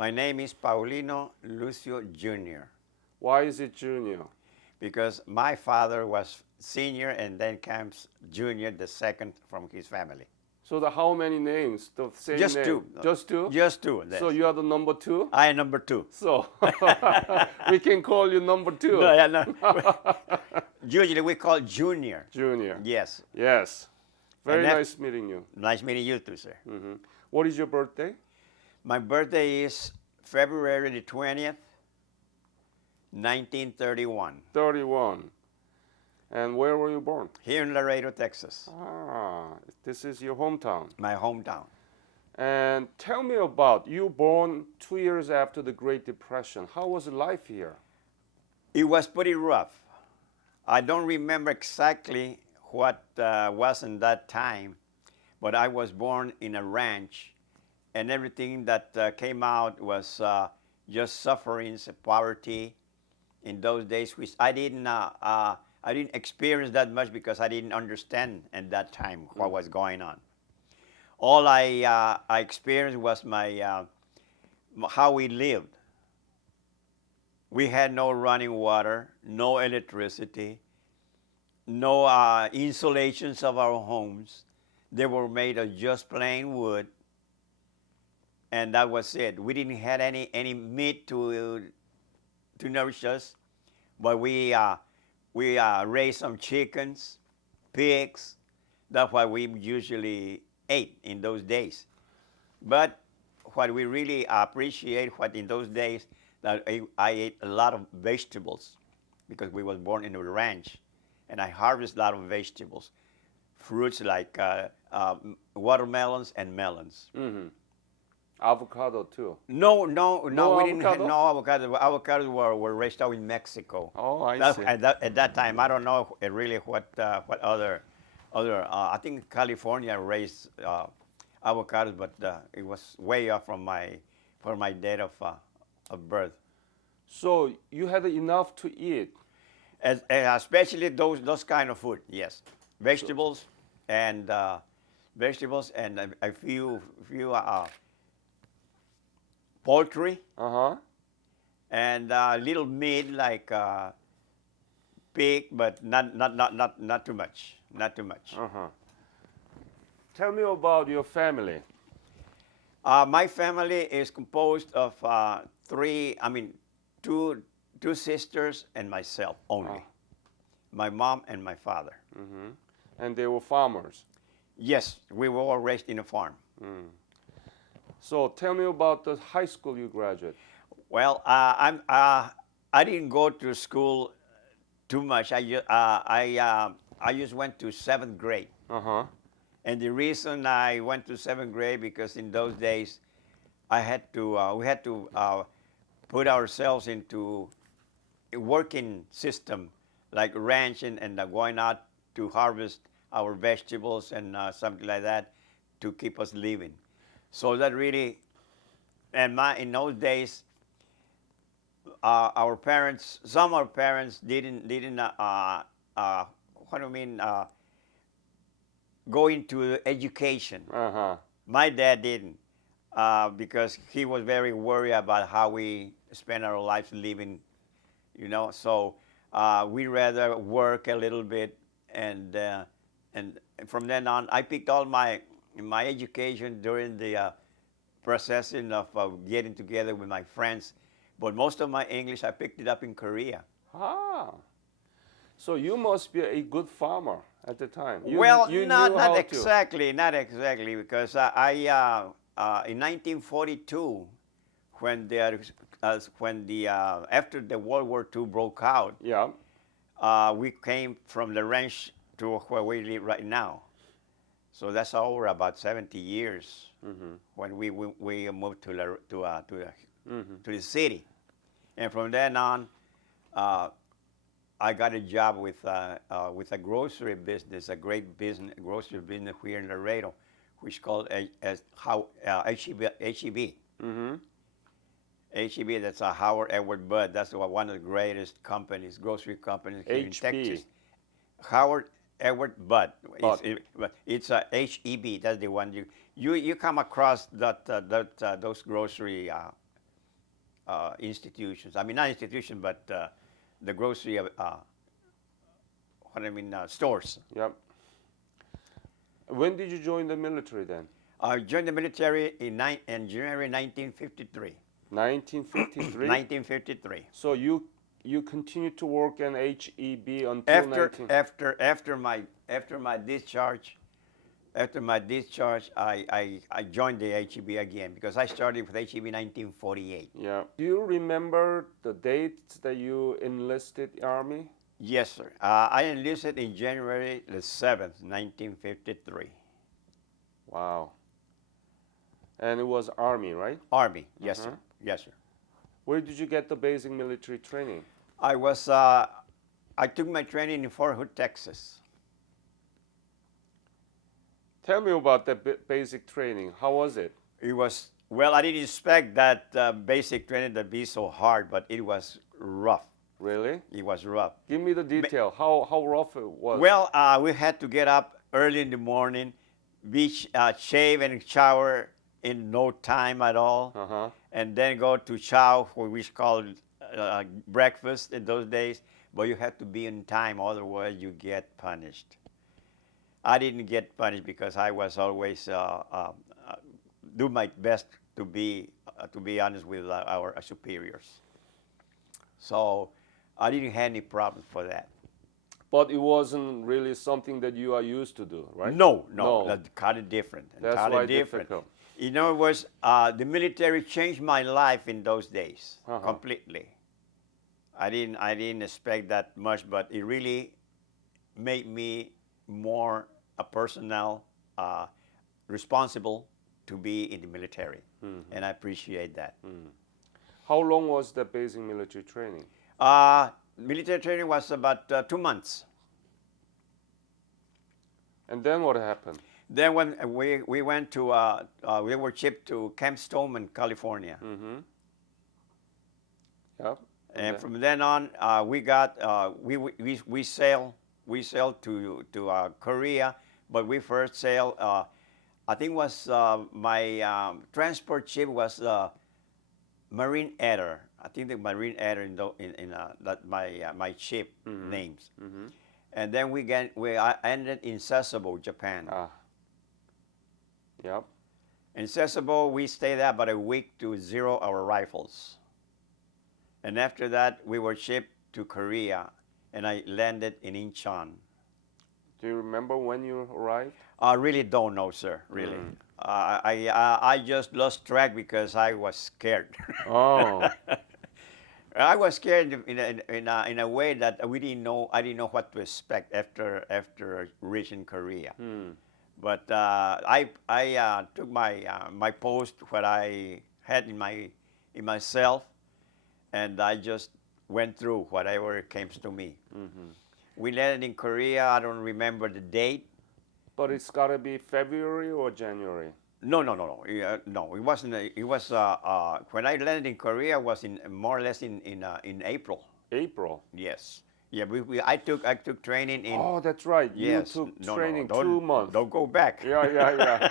My name is Paulino Lucino Jr. Why is it Junior? because my father was senior and then comes junior, the second from his family. So how many names? The same Just name? two. Just two? Just two. So you are the number two? I am number two. So we can call you number two. No, yeah, no. Usually we call junior. Junior. Yes. Yes. Very And that- nice meeting you. Nice meeting you too, sir. What is your birthday? My birthday is February the 20th, 1931, 31. And where were you born? here in Laredo, Texas, This is your hometown. my hometown. And tell me about you born 2 years after the Great Depression. How was life here? It was pretty rough. I don't remember exactly what was in that time, but I was born in a ranch, and everything that came out was just sufferings, poverty in those days, which I didn't experience that much because I didn't understand at that time what was going on. All I experienced was how we lived. We had no running water, no electricity, no insulations of our homes. They were made of just plain wood, and that was it. We didn't have any meat to nourish us, but we raised some chickens, pigs. That's what we usually ate in those days. But what we really appreciate, what in those days, that I ate a lot of vegetables because we was born in a ranch, and I harvest a lot of vegetables, fruits like watermelons and melons. Avocado too. No, we didn't have avocado? no avocado. Avocados were raised out in Mexico. Oh, I That's- see. At that time, I don't know really what other I think California raised avocados, but it was way off from my date of birth. So you had enough to eat. Especially those kind of food, yes, vegetables and a few poultry and little meat like pig, but not too much, not too much. Tell me about your family. My family is composed of two sisters and myself only. My mom and my father. And they were farmers. Yes, we were all raised in a farm. So tell me about the high school you graduated. Well, I didn't go to school too much. I just went to 7th grade. And the reason I went to 7th grade because in those days, we had to put ourselves into a working system like ranching and going out to harvest our vegetables and something like that to keep us living. So that really, and in those days, our parents, some of our parents didn't what do you mean, go into education. My dad didn't because he was very worried about how we spend our lives living, So we rather work a little bit, and from then on, I picked all my education during the processing of getting together with my friends. But most of my English, I picked it up in Korea. So you must be a good farmer at the time. Not exactly, because in 1942, when after the World War II broke out, we came from the ranch to where we live right now. So that's over about 70 years when we moved to the city, and from then on, I got a job with a grocery business, a great grocery business here in Laredo, which is called HEB. HEB, that's a Howard Edward Budd. That's one of the greatest grocery companies here in Texas. Howard Edward Budd. It's a HEB. That's the one you come across those grocery institutions. I mean, not institutions, but the grocery, stores. Yep. When did you join the military then? I joined the military in January 1953. 1953? 1953. So you continued to work in HEB until After my discharge, I joined the HEB again because I started with HEB 1948. Yeah. Do you remember the date that you enlisted Army? Yes, sir. I enlisted in January the 7th, 1953. Wow. And it was Army, right? Army, yes, sir. Yes, sir. Where did you get the basic military training? I took my training in Fort Hood, Texas. Tell me about that basic training. How was it? It was, well, I didn't expect that basic training to be so hard, but it was rough. Really? It was rough. Give me the detail. How rough it was? Well, we had to get up early in the morning, shave and shower in no time at all, and then go to chow, which is called breakfast in those days. But you have to be in time, otherwise you get punished. I didn't get punished because I was always do my best to be honest with our superiors. So I didn't have any problems for that. But it wasn't really something that you are used to do, right? No. That's kind of different. That's why difficult. You know, it was the military changed my life in those days completely. I didn't expect that much, but it really made me more a personnel responsible to be in the military, and I appreciate that. How long was the basic military training? Military training was about 2 months. And then what happened? Then when we went to, we were shipped to Camp Stoneman, California. Yep. And from then on, we sailed to Korea, but we first sailed. I think was my transport ship was Marine Adder. I think the Marine Adder in that my ship names. And then I ended in Sasebo, Japan. Yep. In Sasebo, we stayed there about a week to zero our rifles. And after that, we were shipped to Korea, and I landed in Incheon. Do you remember when you arrived? I really don't know, sir, really. I just lost track because I was scared. Oh. I was scared in a way that I didn't know what to expect after reaching Korea. But I took my post, what I had in myself, and I just went through whatever came to me. We landed in Korea. I don't remember the date. But it's got to be February or January? No. No, it wasn't. It was when I landed in Korea was in more or less in April. April? Yes. Yeah, I took training in. Oh, that's right. Yes. You took No, training don't, 2 months. Don't go back. Yeah.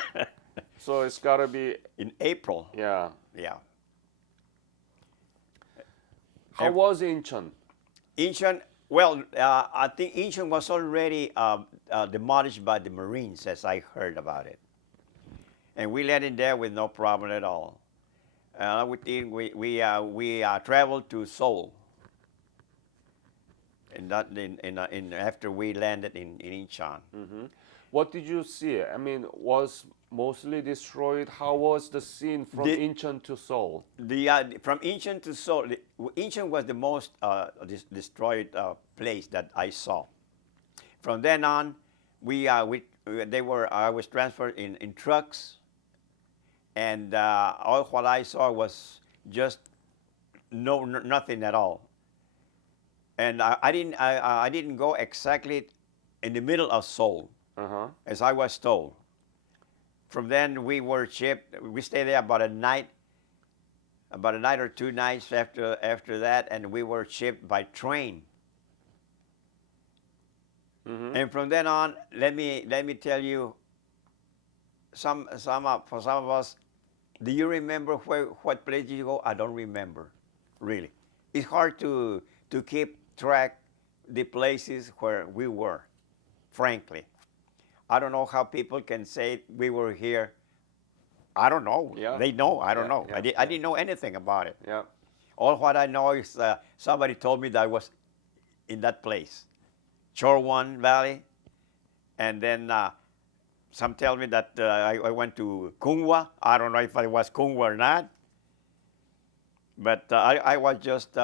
So it's got to be in April. Yeah. Yeah. How was Incheon? Incheon, well, I think Incheon was already demolished by the Marines, as I heard about it. And we landed there with no problem at all. We traveled to Seoul. And after we landed in Incheon. What did you see? I mean, was mostly destroyed? How was the scene from Incheon to Seoul? From Incheon to Seoul, Incheon was the most destroyed place that I saw. From then on, I was transferred in trucks, and all what I saw was just nothing at all. And I didn't go exactly in the middle of Seoul, as I was told. From then we were shipped. We stayed there about a night or 2 nights after that, and we were shipped by train. And from then on, let me tell you, for some of us, do you remember what place did you go? I don't remember. really. It's hard to keep track the places where we were, frankly. I don't know how people can say we were here. I don't know. Yeah. They know. I don't Yeah, know. yeah, I didn't know anything about it. Yeah. All what I know is somebody told me that I was in that place, Chorwan Valley, and then some tell me that I went to Kungwa. I don't know if I was Kungwa or not, but I was just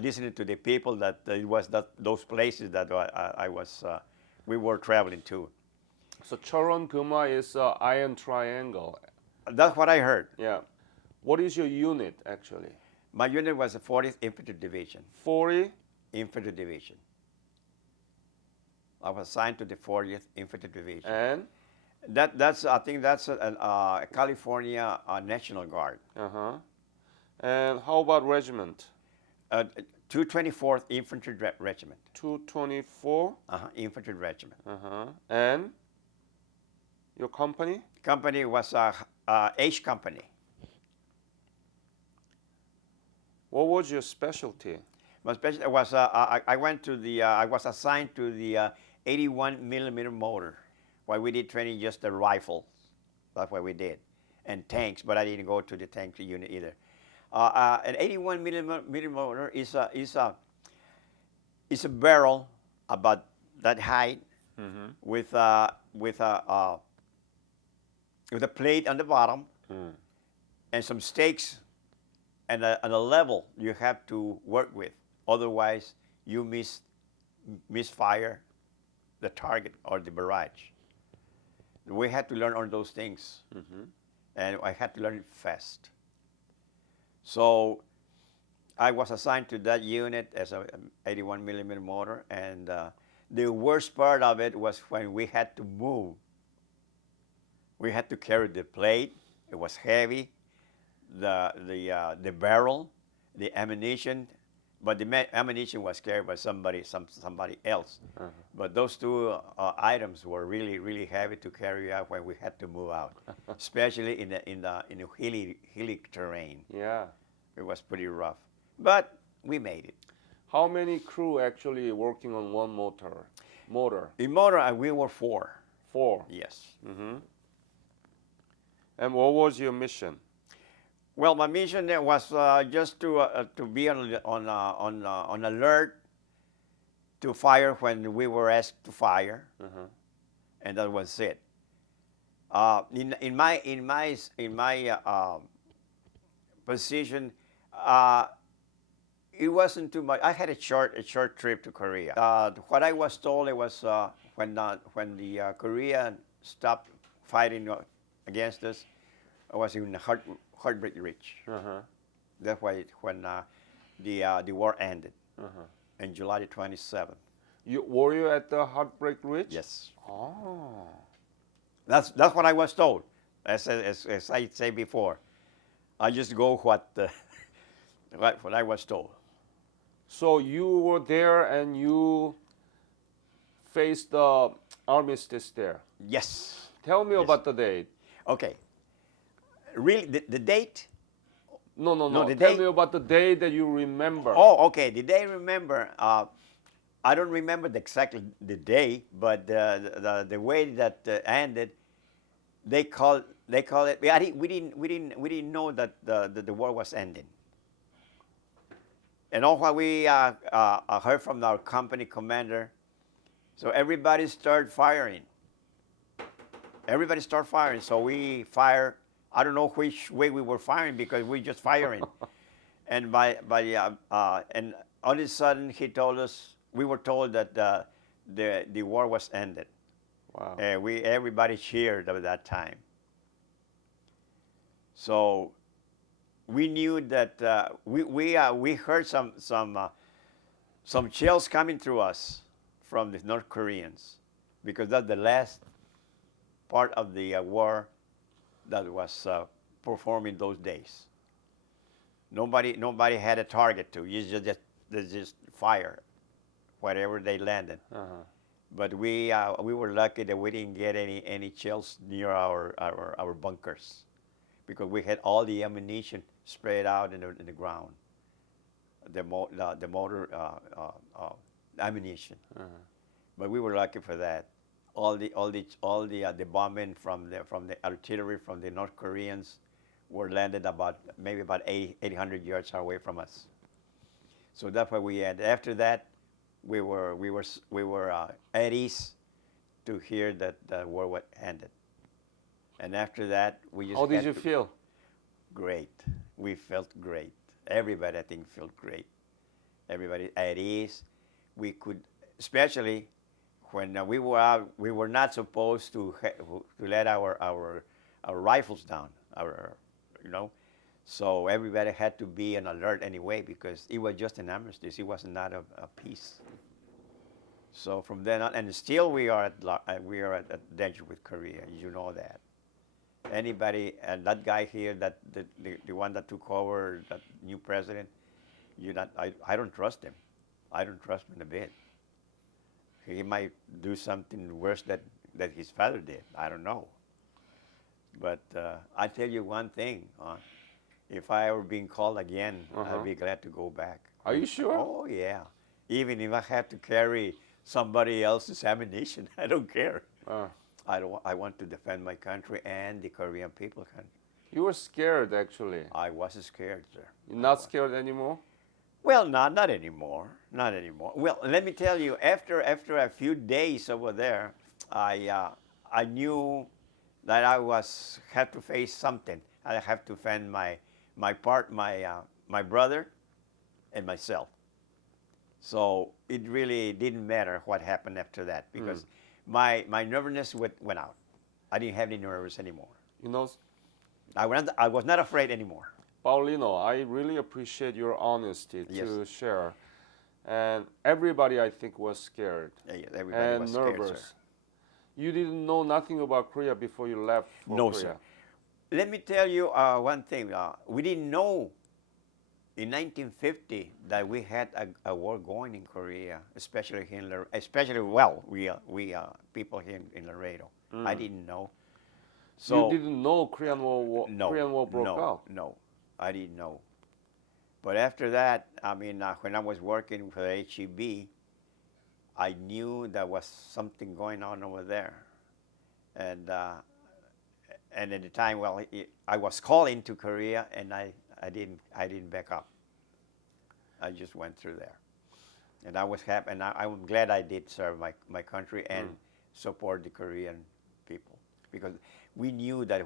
listening to the people that it was those places that we were traveling to. So Choron Guma is iron triangle. That's what I heard. Yeah. What is your unit actually? My unit was the 40th Infantry Division. 40? Infantry Division. I was assigned to the 40th Infantry Division. And? I think that's a California National Guard. Uh-huh. And how about regiment? 224th Infantry Regiment. 224? Infantry Regiment. Uh-huh. And your company? Company was H Company. What was your specialty? My specialty was I went to the I was assigned to the 81 millimeter motor. While we did training just the rifles, that's what we did, and tanks. But I didn't go to the tank unit either. An 81 millimeter motor is a barrel about that height with a plate on the bottom and some stakes and a level you have to work with. Otherwise, you misfire the target or the barrage. We had to learn all those things, and I had to learn it fast. So I was assigned to that unit as an 81 millimeter motor, and the worst part of it was when we had to move. We had to carry the plate. It was heavy. The barrel, the ammunition, but the ammunition was carried by somebody else. But those two items were really heavy to carry out when we had to move out, especially in the hilly terrain. Yeah. It was pretty rough, but we made it. How many crew actually working on one motor? In motor, we were 4. 4. Yes. And what was your mission? Well, my mission there was just to be on alert to fire when we were asked to fire, and that was it. In my position, it wasn't too much. I had a short trip to Korea. What I was told, it was when the Korea stopped fighting against us, I was in Heartbreak Ridge. That's why when the war ended, on July the 27th. Were you at the Heartbreak Ridge? Yes. Oh. That's what I was told. As I say before, I just go what I was told. So you were there and you faced the armistice there. Yes. Tell me about the date. Okay. Really, the date? No. the Tell date? me about the day that you remember. Oh, okay. The day I remember. I don't remember exactly the day, but the way that ended, they call it. We didn't know that the war was ending. And all what we heard from our company commander, so everybody started firing. So we fired. I don't know which way we were firing because we just firing. And and all of a sudden he told us, we were told that the war was ended. Wow. Everybody cheered at that time. So we knew that we heard some shells coming through us from the North Koreans, because that's the last part of the war that was performed in those days. Nobody had a target to. They just fire wherever they landed. But we were lucky that we didn't get any shells near our bunkers, because we had all the ammunition sprayed out in the ground, the motor ammunition. But we were lucky for that. The bombing from the artillery from the North Koreans were landed maybe about 800 yards away from us. So that's why we had. After that, we were at ease to hear that the war was ended. And after that, we just How did had you to- feel? Great. We felt great. Everybody, I think, felt great. Everybody at ease. We could, especially when we were out, we were not supposed to let our rifles down. You know, so everybody had to be on alert anyway because it was just an armistice. It was not a peace. So from then on, and still we are at danger with Korea. You know that. Anybody and that guy here, that the one that took over, that new president, I don't trust him. I don't trust him a bit. He might do something worse that his father did. I don't know. But I tell you one thing. If I were being called again, I'd be glad to go back. Are you sure? Oh, yeah. Even if I have to carry somebody else's ammunition, I don't care. I want to defend my country and the Korean people. You were scared, actually. I was scared, sir. You're not scared anymore? Well, not anymore. Not anymore. Well, let me tell you, after a few days over there, I knew that I had to face something. I have to defend my brother and myself. So it really didn't matter what happened after that because my nervousness went out. I didn't have any nerves anymore. You know, I was not afraid anymore. Paulino, I really appreciate your honesty Yes. to share. And everybody, I think, was scared Yeah, everybody and was scared, nervous. sir. You didn't know nothing about Korea before you left for No, Korea. sir. Let me tell you one thing. We didn't know in 1950 that we had a war going in Korea, especially here we people here in Laredo. I didn't know. So You didn't know Korean War, no, Korean War broke out. No, I didn't know. But after that, I mean, when I was working for the HEB, I knew there was something going on over there, and at the time, I was called into Korea, and I didn't back up. I just went through there, and I was happy, and I'm glad I did serve my country and support the Korean people because we knew that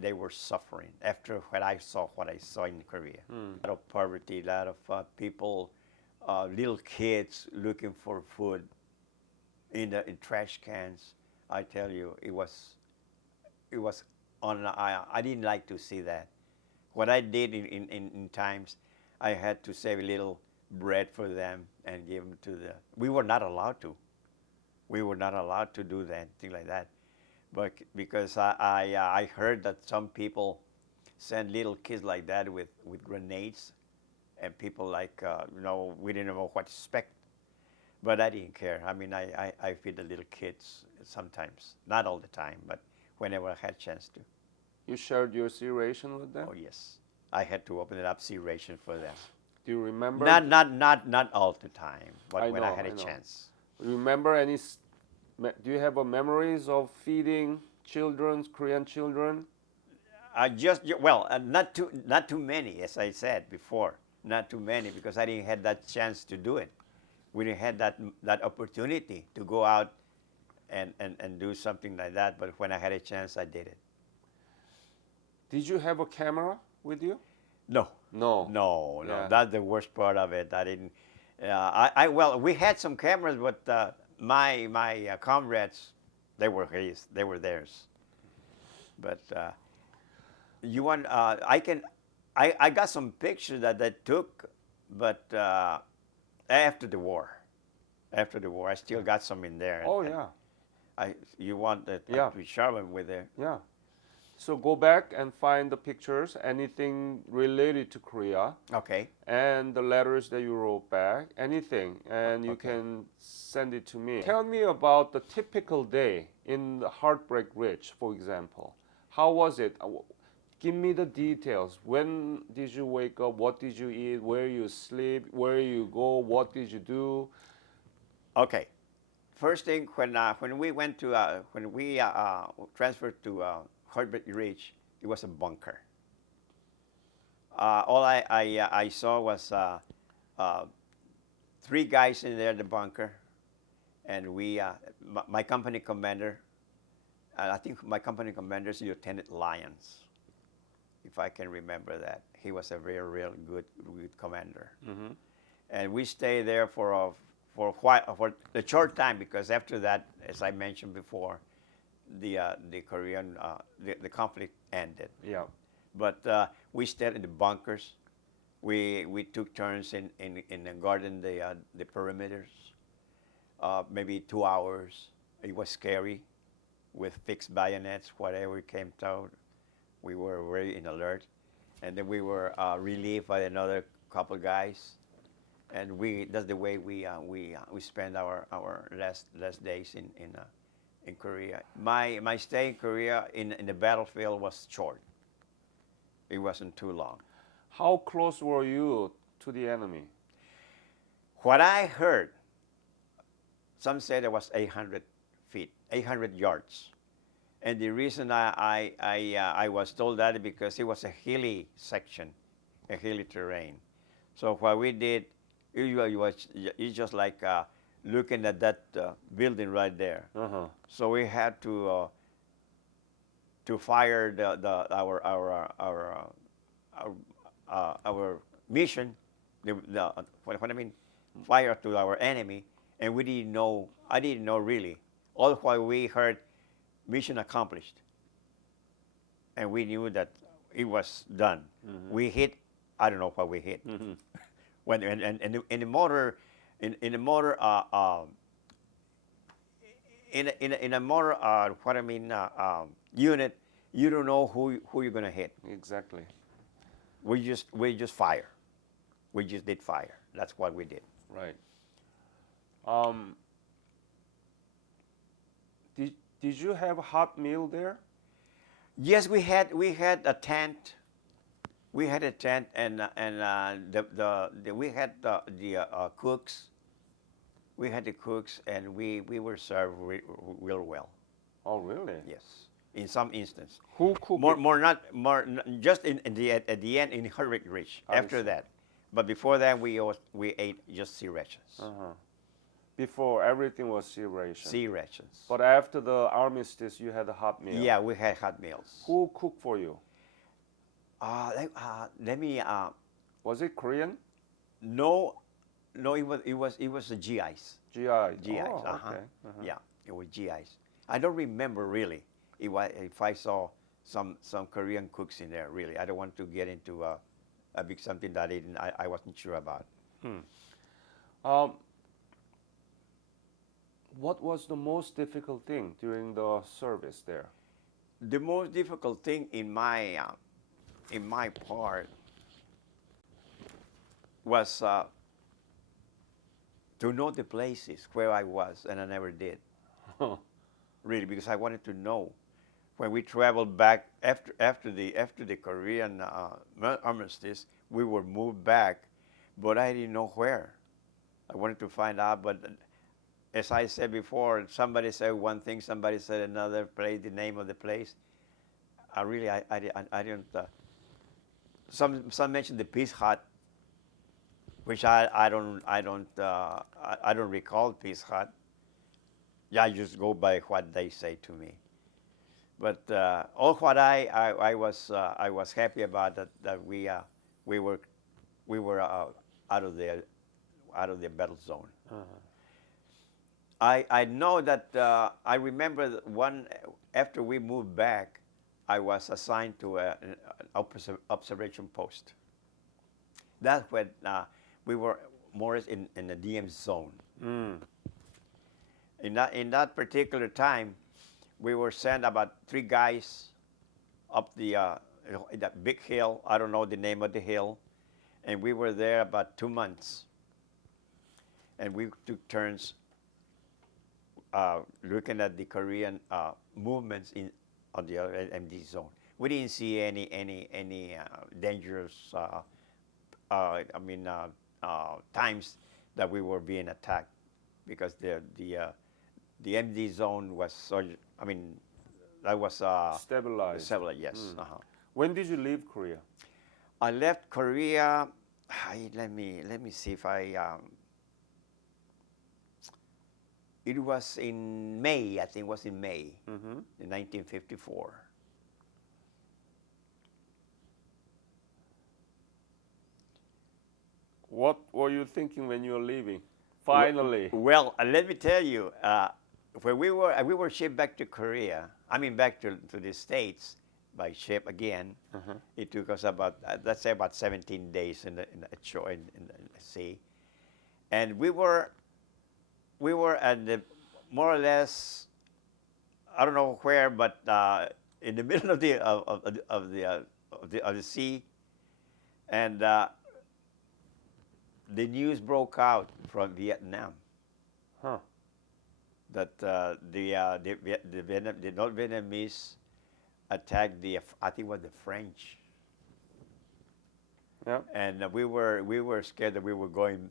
they were suffering after what I saw in Korea. A lot of poverty, a lot of people, little kids looking for food in trash cans. I tell you, it was on. I didn't like to see that. What I did in times, I had to save a little bread for them and give them to the. We were not allowed to. We were not allowed to do that, thing like that. But because I heard that some people send little kids like that with grenades, and people we didn't know what to expect. But I didn't care. I mean, I feed the little kids sometimes, not all the time, but whenever I had a chance to. You shared your sea ration with them? Oh yes, I had to open it up, sea ration for them. Do you remember? Not all the time, but when I had a know. chance. Remember do you have memories of feeding children, Korean children? Not too many, as I said before, not too many because I didn't have that chance to do it. We didn't have that opportunity to go out and do something like that. But when I had a chance, I did it. Did you have a camera with you? No. No. No. Yeah. That's the worst part of it. I didn't. We had some cameras, but my comrades, they were theirs. But I got some pictures that they took, but after the war, I still got some in there. Oh yeah. You want that Yeah. to share them with there? Yeah. So go back and find the pictures, anything related to Korea, Okay. and the letters that you wrote back, anything, and you Okay. can send it to me. Tell me about the typical day in the Heartbreak Ridge, for example. How was it? Give me the details. When did you wake up? What did you eat? Where you sleep? Where you go? What did you do? Okay. First thing, when we went to when we transferred to Herbert Ridge, it was a bunker. All I saw was uh, three guys in there in the bunker, and my company commander, I think my company commander is Lieutenant Lyons, if I can remember that. He was a very real good commander, and we stayed there for the short time, because after that, as I mentioned before, the Korean the conflict ended. Yeah. But we stayed in the bunkers. We took turns in guarding the perimeters. Maybe 2 hours. It was scary, with fixed bayonets. Whatever came out, we were very in alert. And then we were relieved by another couple guys, and that's the way we spend our last days in Korea. My stay in Korea in the battlefield was short. It wasn't too long. How close were you to the enemy? What I heard, some said it was 800 feet, 800 yards. And the reason I was told that is because it was a hilly section, a hilly terrain. So what we did, it's just like looking at that building right there. Uh-huh. So we had to fire our mission, what I mean, fire to our enemy, and we didn't know. I didn't know really. All while we heard, mission accomplished, and we knew that it was done. We hit. I don't know what we hit. When in the motor, in a motor, in a motor, what I mean, unit, you don't know who you're gonna hit. Exactly. We just fire. We just did fire. That's what we did. Right. Did you have a hot meal there? Yes, we had a tent. We had a tent, and we had the cooks. We had the cooks, and we were served real well. Oh, really? Yes, in some instance. Who cooked it? Just at the end in Hurrick Ridge. I After see. that, but before that we ate just sea rations. Uh-huh. Before everything was sea ration. Sea rations. But after the armistice, you had a hot meal. Yeah, we had hot meals. Who cooked for you? Let me. Was it Korean? No, it was the GIs. GI. GIs. Oh, uh-huh. okay. Uh-huh. Yeah, it was GIs. I don't remember really if I saw some Korean cooks in there. Really, I don't want to get into a big something that I wasn't sure about. What was the most difficult thing during the service there? The most difficult thing in my part was to know the places where I was, and I never did. Really, because I wanted to know. When we traveled back after the Korean armistice, we were moved back, but I didn't know where. I wanted to find out, but as I said before, somebody said one thing, somebody said another place, the name of the place. I didn't. Some mentioned the Peace Hut, which I don't recall Peace Hut. Yeah, I just go by what they say to me. But all what I was happy about that we were out of the battle zone. Uh-huh. I know that I remember that one after we moved back, I was assigned to an observation post. That's when we were more in the DM zone. Mm. In that particular time, we were sent about 3 guys up that big hill. I don't know the name of the hill, and we were there about 2 months. And we took turns looking at the Korean movements on the MD zone. we didn't see any dangerous. Times that we were being attacked because the MD zone was so. I mean, that was Stabilized. several. Yes. Uh-huh. When did you leave Korea? I left Korea. Let me see if I. It was in May. I think it was in May, in 1954. What were you thinking when you were leaving? Finally. Well, let me tell you, when we were shipped back to Korea. I mean, back to the States by ship again. It took us about let's say about 17 days in the shore in the sea, and we were at the more or less, I don't know where, but in the middle of the sea, and the news broke out from Vietnam Huh. that the North Vietnamese attacked I think it was the French, Yeah. and we were scared that we were going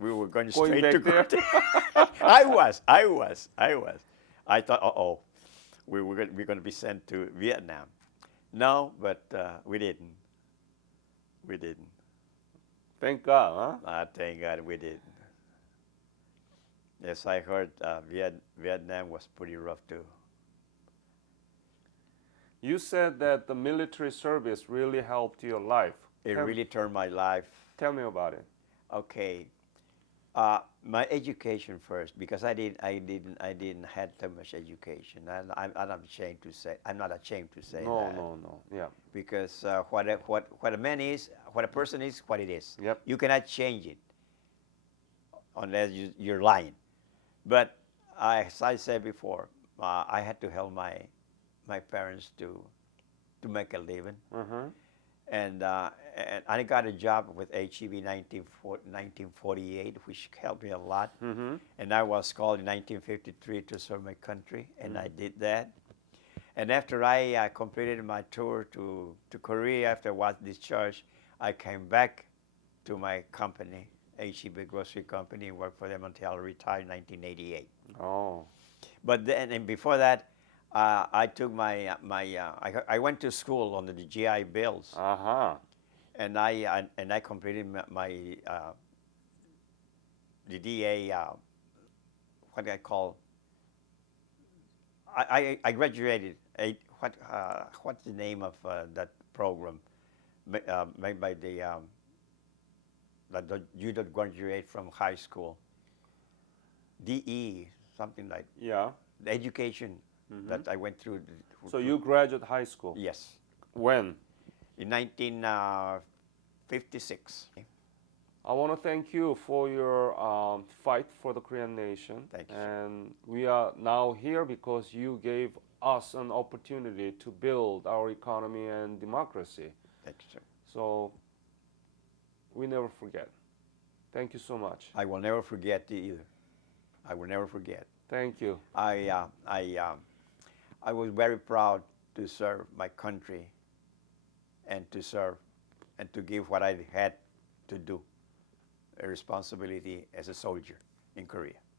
Going straight to back there. Korea. I was. I thought, we're going to be sent to Vietnam. No, but we didn't. We didn't. Thank God, huh? Thank God we didn't. Yes, I heard Vietnam was pretty rough too. You said that the military service really helped your life. It really turned my life. Tell me about it. Okay, my education first, because I didn't have too much education, and I'm not ashamed to say. I'm not ashamed to say that. No. Yeah. Because what a man is, what a person is, what it is. Yep. You cannot change it unless you're lying. But as I said before, I had to help my parents to make a living, and I got a job with HEB 1948, which helped me a lot. And I was called in 1953 to serve my country, and I did that. And after I completed my tour to Korea, after I was discharged, I came back to my company, HEB Grocery Company, and worked for them until I retired in 1988. Oh. But then, and before that, I took I went to school under the GI Bills, and I completed my the DA. What do I call? I graduated. What's the name of that program made by that you don't graduate from high school? DE, something like Yeah. the education that I went through. So you graduated high school? Yes, When? in 1956. I want to thank you for your fight for the Korean nation. Thank you, sir. And we are now here because you gave us an opportunity to build our economy and democracy. Thank you, sir. So we never forget. Thank you so much. I will never forget you either. I will never forget. Thank you. I was very proud to serve my country and to serve and to give what I had to do, a responsibility as a soldier in Korea.